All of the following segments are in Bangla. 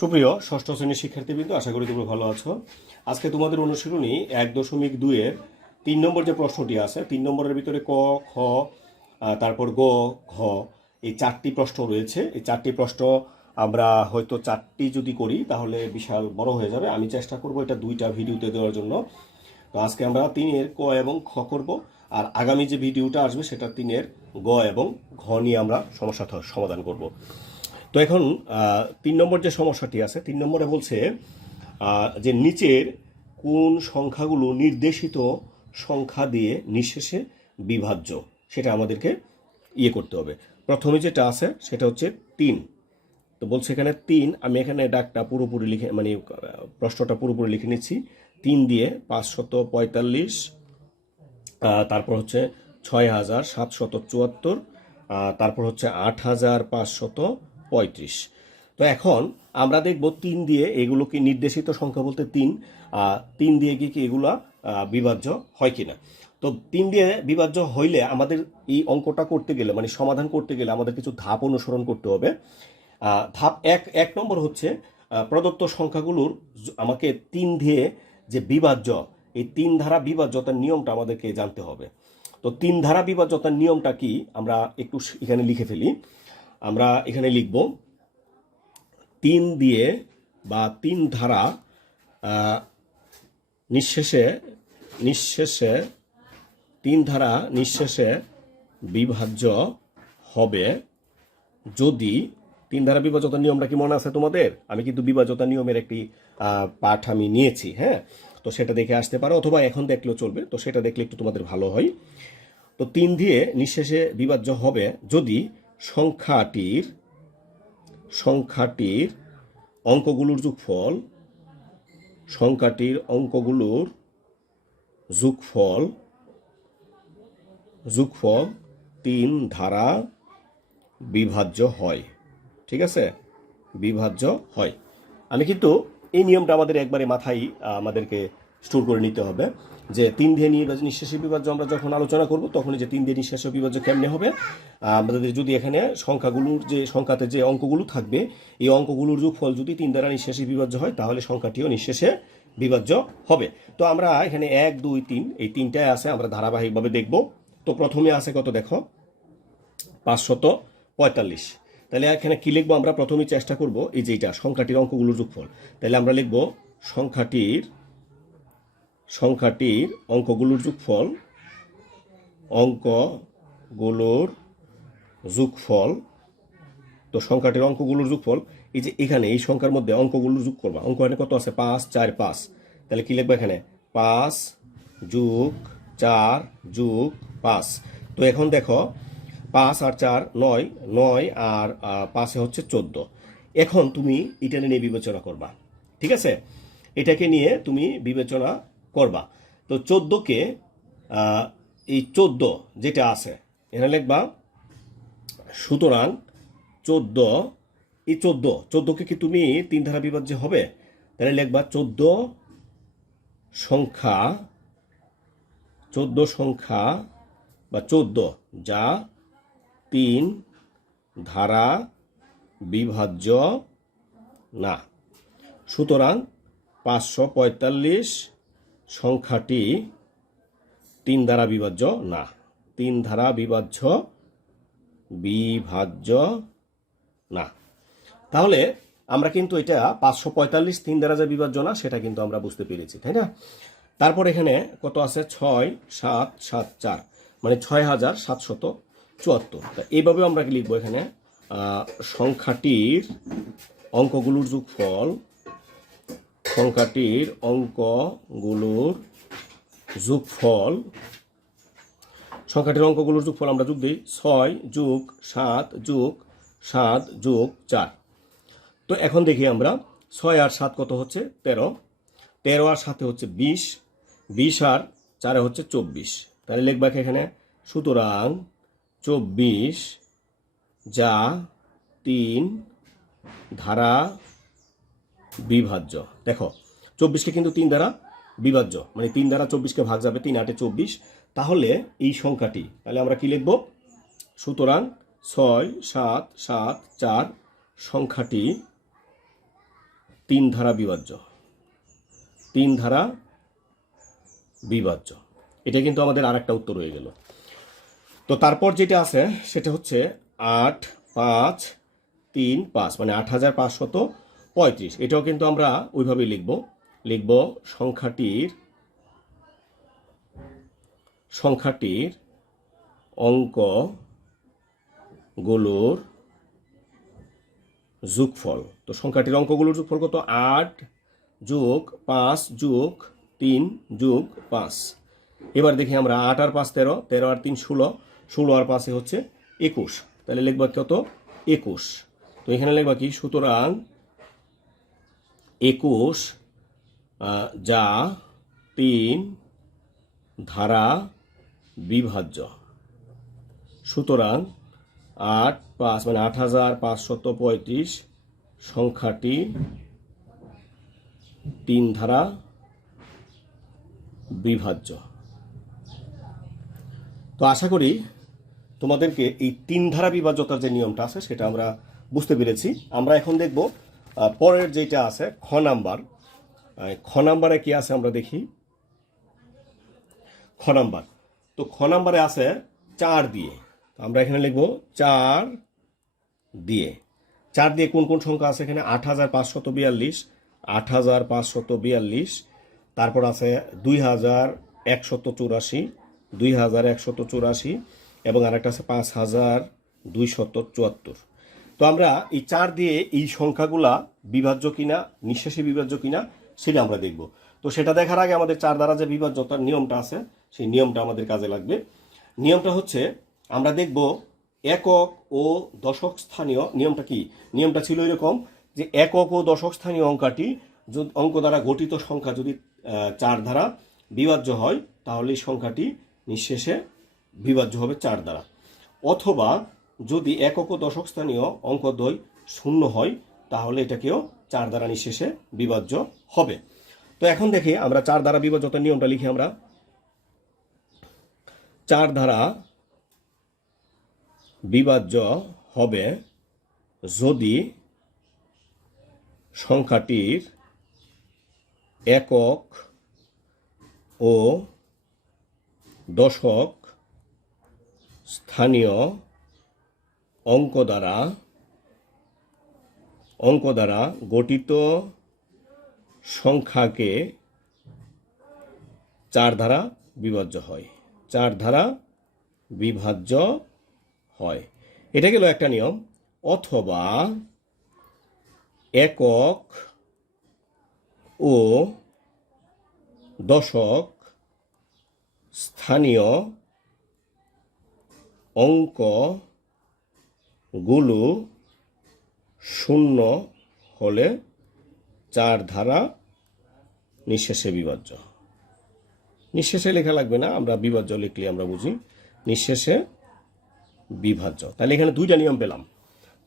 সুপ্রিয় ষষ্ঠ শ্রেণির শিক্ষার্থীবৃন্দ, আশা করি তোমরা ভালো আছো। আজকে তোমাদের অনুশীলনী এক দশমিক দুইয়ের তিন নম্বর যে প্রশ্নটি আছে, তিন নম্বরের ভিতরে ক, খ তারপর গ, ঘ, এই চারটি প্রশ্ন রয়েছে। এই চারটি প্রশ্ন আমরা হয়তো চারটি যদি করি, তাহলে বিশাল বড় হয়ে যাবে। আমি চেষ্টা করব এটা দুইটা ভিডিওতে দেওয়ার জন্য। তো আজকে আমরা তিনের ক এবং খ করব, আর আগামী যে ভিডিওটা আসবে, সেটা তিনের গ এবং ঘ নিয়ে আমরা সমস্যাটা সমাধান করব। তো এখন তিন নম্বর যে সমস্যাটি আছে, তিন নম্বরে বলছে যে নিচের কোন সংখ্যাগুলো নির্দেশিত সংখ্যা দিয়ে নিঃশেষে বিভাজ্য, সেটা আমাদেরকে ইয়ে করতে হবে। প্রথমে যেটা আছে, সেটা হচ্ছে তিন। তো বলছে এখানে তিন, আমি এখানে ডাকটা পুরোপুরি লিখে মানে প্রশ্নটা পুরোপুরি লিখে নিচ্ছি। তিন দিয়ে পাঁচশত পঁয়তাল্লিশ তারপর হচ্ছে ছয় হাজার সাতশত চুয়াত্তর তারপর হচ্ছে আট হাজার পাঁচশত পঁয়ত্রিশ। তো এখন আমরা দেখব তিন দিয়ে এগুলো কি নির্দেশিত সংখ্যা বলতে তিন তিন দিয়ে কি কি এগুলা বিভাজ্য হয় কিনা। তো তিন দিয়ে বিভাজ্য হইলে আমাদের এই অঙ্কটা করতে গেলে মানে সমাধান করতে গেলে আমাদের কিছু ধাপ অনুসরণ করতে হবে। ধাপ এক এক নম্বর হচ্ছে প্রদত্ত সংখ্যাগুলোর আমাকে তিন দিয়ে যে বিভাজ্য, এই তিন ধারা বিভাজ্যতার নিয়মটা আমাদেরকে জানতে হবে। তো তিন ধারা বিভাজ্যতার নিয়মটা কি? আমরা একটু এখানে লিখে ফেলি। আমরা এখানে লিখব তিন দিয়ে বা তিন ধারা নিঃশেষে নিঃশেষে, তিন ধারা নিঃশেষে বিভাজ্য হবে। যদি তিন ধারা বিভাজ্যতার নিয়মটা কি মনে আছে তোমাদের? আমি কিন্তু বিভাজ্যতার নিয়মের একটি পাঠ আমি নিয়েছি হ্যাঁ? তো সেটা দেখে আসতে পারো, অথবা এখন দেখলেও চলবে, তো সেটা দেখলে একটু তোমাদের ভালো হয়। তো তিন দিয়ে নিঃশেষে বিভাজ্য হবে যদি সংখ্যাটির সংখ্যাটির অঙ্কগুলোর যোগফল, সংখ্যাটির অঙ্কগুলোর যোগফল যোগফল তিন ধারা বিভাজ্য হয়। ঠিক আছে? বিভাজ্য হয়। আমি কিন্তু এই নিয়মটা আমাদের একবারে মাথায় আমাদেরকে স্টোর করে নিতে হবে যে তিন দিয়ে নিয়ে নিঃশ্বাসী বিভাজ্য আমরা যখন আলোচনা করব তখন এই যে তিন দিয়ে নিঃশ্বাস বিভাজ্য কেমনে হবে, আমাদের যদি এখানে সংখ্যাগুলোর যে, সংখ্যাতে যে অঙ্কগুলো থাকবে, এই অঙ্কগুলোর যোগফল যদি তিন দ্বারা নিঃশ্বাসী বিভাজ্য হয়, তাহলে সংখ্যাটিও নিঃশেষে বিভাজ্য হবে। তো আমরা এখানে এক, দুই, তিন, এই তিনটায় আছে, আমরা ধারাবাহিকভাবে দেখব। তো প্রথমে আছে কত দেখো? পাঁচশত পঁয়তাল্লিশ। তাহলে এখানে কি লিখব আমরা? প্রথমেই চেষ্টা করব, এই যে এটা সংখ্যাটির অঙ্কগুলোর যোগফল। তাহলে আমরা লিখব, সংখ্যাটির সংখ্যাটির অঙ্কগুলোর যোগফল অঙ্কগুলোর যোগফল, তো সংখ্যাটির অঙ্কগুলোর যোগফল, এই যে এখানে, এই সংখ্যার মধ্যে অঙ্কগুলোর যোগ করবা। অঙ্ক এখানে কত আছে? পাঁচ, চার, পাঁচ। তাহলে কি লিখব এখানে? পাঁচ যোগ চার যোগ পাঁচ। তো এখন দেখো, পাঁচ আর চার নয় নয় আর পাঁচে হচ্ছে চোদ্দ। এখন তুমি এটা নিয়ে বিবেচনা করবা। ঠিক আছে? এটাকে নিয়ে তুমি বিবেচনা করবা। তো চোদ্দকে এই চোদ্দ যেটা আছে, এখানে লিখবা, সুতরাং চোদ্দ, এই চোদ্দ, চোদ্দকে কি তুমি তিন ধারা বিভাজ্য হবে? তাহলে লিখবা চোদ্দ সংখ্যা চোদ্দ সংখ্যা বা চোদ্দ যা তিন ধারা বিভাজ্য না। সুতরাং পাঁচশো পঁয়তাল্লিশ সংখ্যাটি তিন ধারা বিভাজ্য না। তিন ধারা বিভাজ্য বিভাজ্য না। তাহলে আমরা কিন্তু এটা পাঁচশো পঁয়তাল্লিশ তিন দ্বারা যে বিভাজ্য না, সেটা কিন্তু আমরা বুঝতে পেরেছি, তাই না? তারপর এখানে কত আছে? ছয়, সাত সাত, চার। মানে ছয় হাজার সাতশত চুয়াত্তর। তা এইভাবে আমরা লিখব এখানে? সংখ্যাটির অঙ্কগুলোর যোগফল সংখ্যাটির অঙ্কগুলোর যোগফল, সংখ্যাটির অঙ্কগুলোর যোগফল আমরা যোগ দিই ছয় যোগ সাত যোগ সাত যোগ চার। তো এখন দেখি আমরা ছয় আর সাত কত হচ্ছে? তেরো। তেরো আর সাথে হচ্ছে বিশ। বিশ আর চারে হচ্ছে চব্বিশ। তাহলে লিখবা এখানে? সুতরাং চব্বিশ যা তিন ধারা বিভাজ্য। দেখো, চব্বিশকে কিন্তু তিন দ্বারা বিভাজ্য মানে তিন দ্বারা চব্বিশকে ভাগ যাবে তিন আটে চব্বিশ। তাহলে এই সংখ্যাটি, তাহলে আমরা কি লিখব? সুতরাং ছয়, সাত সাত, চার সংখ্যাটি তিন ধারা বিভাজ্য। তিন ধারা বিভাজ্য। এটা কিন্তু আমাদের আর একটা উত্তর হয়ে গেল। তো তারপর যেটা আছে, সেটা হচ্ছে আট, পাঁচ, তিন, পাঁচ মানে আট হাজার পাঁচশত পঁয়ত্রিশ। এটাও কিন্তু আমরা ওইভাবেই লিখব। লিখব সংখ্যাটির সংখ্যাটির অঙ্ক অঙ্কগুলোর যোগফল। তো সংখ্যাটির অঙ্কগুলোর যোগফল কত? আট যোগ পাঁচ যোগ তিন যোগ পাঁচ। এবার দেখি আমরা আট আর পাঁচ তেরো। তেরো আর তিন ষোলো। ষোলো আর পাঁচে হচ্ছে একুশ। তাহলে লিখবা কত? একুশ। তো এখানে লিখবা কি? সুতরাং একুশ যা তিন ধারা বিভাজ্য। সুতরাং আট পাঁচ মানে আট হাজার পাঁচশত পঁয়ত্রিশ সংখ্যাটি তিন ধারা বিভাজ্য। তো আশা করি তোমাদেরকে এই তিন ধারা বিভাজ্যতার যে নিয়মটা আছে সেটা আমরা বুঝতে পেরেছি। আমরা এখন দেখব পরের যেটা আছে, খ নাম্বার। খ নাম্বারে কি আছে আমরা দেখি? খ নাম্বার। তো খ নাম্বারে আছে চার দিয়ে। আমরা এখানে লিখব চার দিয়ে। চার দিয়ে কোন কোন সংখ্যা আছে এখানে? আট হাজার পাঁচশত বিয়াল্লিশ, আট হাজার পাঁচশত বিয়াল্লিশ, তারপর আছে দুই হাজার একশত চুরাশি, দুই হাজার একশত চুরাশি, এবং আরেকটা আছে পাঁচ হাজার দুইশত চুয়াত্তর। তো আমরা এই চার দিয়ে এই সংখ্যাগুলা বিভাজ্য কিনা, নিঃশেষে বিভাজ্য কিনা, সেটা আমরা দেখব। তো সেটা দেখার আগে আমাদের চার দ্বারা যে বিভাজ্যতার নিয়মটা আছে, সেই নিয়মটা আমাদের কাজে লাগবে। নিয়মটা হচ্ছে, আমরা দেখব একক ও দশক স্থানীয় নিয়মটা কি? নিয়মটা ছিল এরকম যে একক ও দশক স্থানীয় অঙ্কটি অঙ্ক দ্বারা গঠিত সংখ্যা যদি চার দ্বারা বিভাজ্য হয়, তাহলে এই সংখ্যাটি নিঃশেষে বিভাজ্য হবে চার দ্বারা। অথবা যদি একক দশক স্থানীয় অঙ্ক দ্বয় শূন্য হয়, তাহলে এটাকেও চার দ্বারা নিঃশেষে বিভাজ্য হবে। তো এখন দেখি আমরা চার দ্বারা বিভাজ্যতার নিয়মটা লিখি আমরা। চার ধারা বিভাজ্য হবে যদি সংখ্যাটির একক ও দশক স্থানীয় অঙ্ক দ্বারা অঙ্ক দ্বারা গঠিত সংখ্যাকে চার ধারা বিভাজ্য হয়। চার ধারা বিভাজ্য হয়। এটা গেল একটা নিয়ম। অথবা একক ও দশক স্থানীয় অঙ্কগুলো শূন্য হলে চার ধারা নিঃশেষে বিভাজ্য। নিঃশেষে লেখা লাগবে না, আমরা বিভাজ্য লিখলে আমরা বুঝি নিঃশেষে বিভাজ্য। তাহলে এখানে দুইটা নিয়ম পেলাম।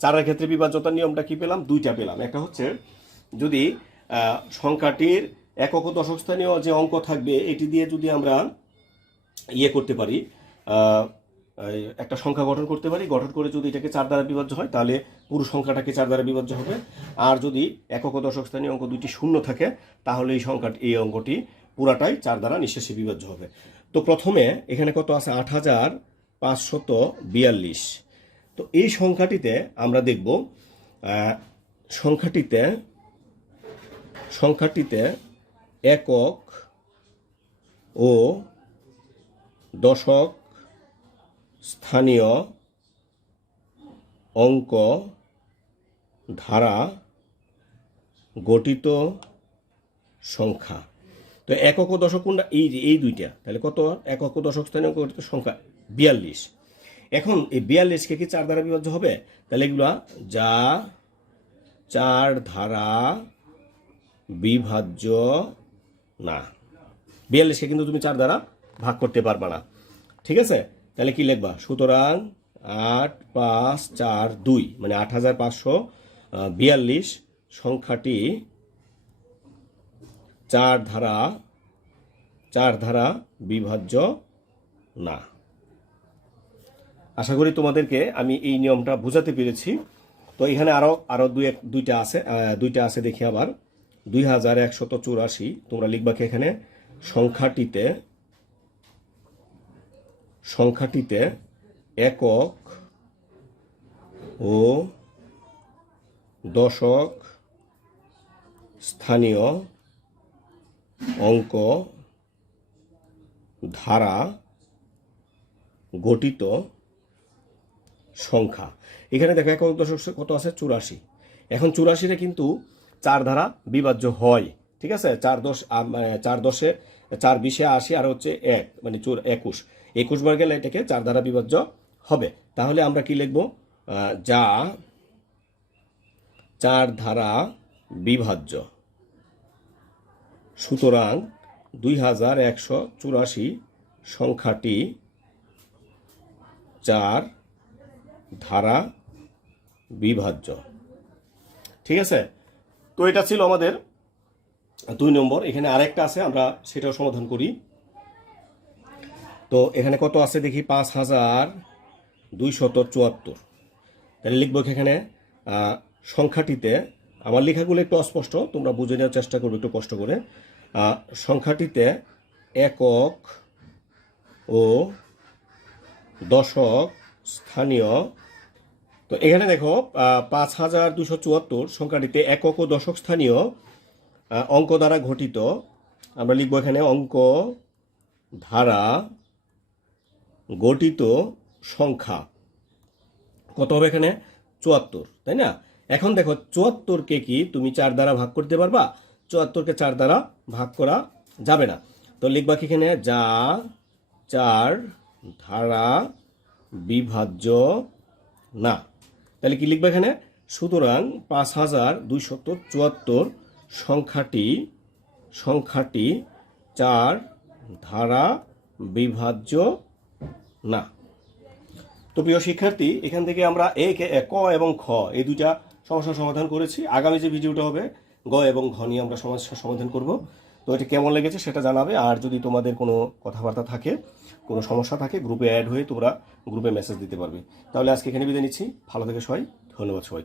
চারের ক্ষেত্রে বিভাজ্যতার নিয়মটা কি পেলাম? দুইটা পেলাম। একটা হচ্ছে যদি সংখ্যাটির একক দশক স্থানীয় যে অঙ্ক থাকবে, এটি দিয়ে যদি আমরা ইয়ে করতে পারি একটা সংখ্যা গঠন করতে পারি। গঠন করে যদি এটাকে চার দ্বারা বিভাজ্য হয়, তাহলে পুরো সংখ্যাটাকে চার দ্বারা বিভাজ্য হবে। আর যদি একক দশক স্থানীয় অঙ্ক দুইটি শূন্য থাকে, তাহলে এই সংখ্যাটি, এই অঙ্কটি পুরাটাই চার দ্বারা নিঃশেষে বিভাজ্য হবে। তো প্রথমে এখানে কত আছে? আট হাজার পাঁচশত বিয়াল্লিশ। তো এই সংখ্যাটিতে আমরা দেখব সংখ্যাটিতে সংখ্যাটিতে একক ও দশক স্থানীয় অঙ্ক ধারা গঠিত সংখ্যা। তো একক দশক কোনটা? এই যে, এই দুইটা। তাহলে কত? একক দশক স্থানীয় গঠিত সংখ্যা বিয়াল্লিশ। এখন এই বিয়াল্লিশকে কি চার দ্বারা বিভাজ্য হবে? তাহলে এগুলা যা চার ধারা বিভাজ্য না। বিয়াল্লিশকে কিন্তু তুমি চার দ্বারা ভাগ করতে পারবে না। ঠিক আছে? তাহলে কি লিখবা? সুতরাং আট, পাঁচ, চার, দুই মানে আট হাজার পাঁচশো বিয়াল্লিশ সংখ্যাটি চার ধারা চার ধারা বিভাজ্য না। আশা করি তোমাদেরকে আমি এই নিয়মটা বোঝাতে পেরেছি। তো এখানে আরও আরও দুই এক, দুইটা আছে দুইটা আছে দেখি আবার। দুই হাজার একশত চুরাশি, তোমরা লিখবা কি এখানে? সংখ্যাটিতে সংখ্যাটিতে একক ও দশক স্থানীয় অঙ্ক ধারা গঠিত সংখ্যা। এখানে দেখো একক দশক কত আছে? চুরাশি। এখন চুরাশিটা কিন্তু চার ধারা বিভাজ্য হয়, ঠিক আছে? চার দশ চার দশে, চার বিশে আশি আর হচ্ছে এক মানে চুর, একুশ। একুশ বার এটাকে চার ধারা বিভাজ্য হবে। তাহলে আমরা কি লিখব? যা চার ধারা বিভাজ্য। সুতরাং দুই হাজার একশো চুরাশি সংখ্যাটি চার ধারা বিভাজ্য। ঠিক আছে? তো এটা ছিল আমাদের দুই নম্বর। এখানে আরেকটা আছে, আমরা সেটাও সমাধান করি। তো এখানে কত আছে দেখি? পাঁচ হাজার দুইশত চুয়াত্তর। তাহলে লিখব এখানে? সংখ্যাটিতে, আমার লেখাগুলো একটু অস্পষ্ট, তোমরা বুঝে নেওয়ার চেষ্টা করবে একটু কষ্ট করে। সংখ্যাটিতে একক ও দশক স্থানীয়। তো এখানে দেখো পাঁচ হাজার দুশো চুয়াত্তর, সংখ্যাটিতে একক ও দশক স্থানীয় অঙ্ক দ্বারা ঘটিত। আমরা লিখব এখানে অঙ্ক ধারা গঠিত সংখ্যা। কত হবে এখানে? চুয়াত্তর, তাই না? এখন দেখো, চুয়াত্তরকে কি তুমি চার দ্বারা ভাগ করতে পারবা? চুয়াত্তরকে চার দ্বারা ভাগ করা যাবে না। তো লিখবা কি এখানে? যা চার ধারা বিভাজ্য না। তাহলে কি লিখবে এখানে? সুতরাং পাঁচ হাজার দুইশত চুয়াত্তর সংখ্যাটি সংখ্যাটি চার ধারা বিভাজ্য না। তো প্রিয় শিক্ষার্থী, এখান থেকে আমরা এ, কে- ক এবং খ, এই দুইটা সমস্যার সমাধান করেছি। আগামী যে ভিডিওটা হবে, গ এবং ঘ নিয়ে আমরা সমস্যার সমাধান করব। তো এটা কেমন লেগেছে সেটা জানাবে। আর যদি তোমাদের কোনো কথাবার্তা থাকে, কোনো সমস্যা থাকে, গ্রুপে অ্যাড হয়ে তোমরা গ্রুপে মেসেজ দিতে পারবে। তাহলে আজকে এখানে বিদায় নিচ্ছি। ভালো থেকে সবাই, ধন্যবাদ সবাই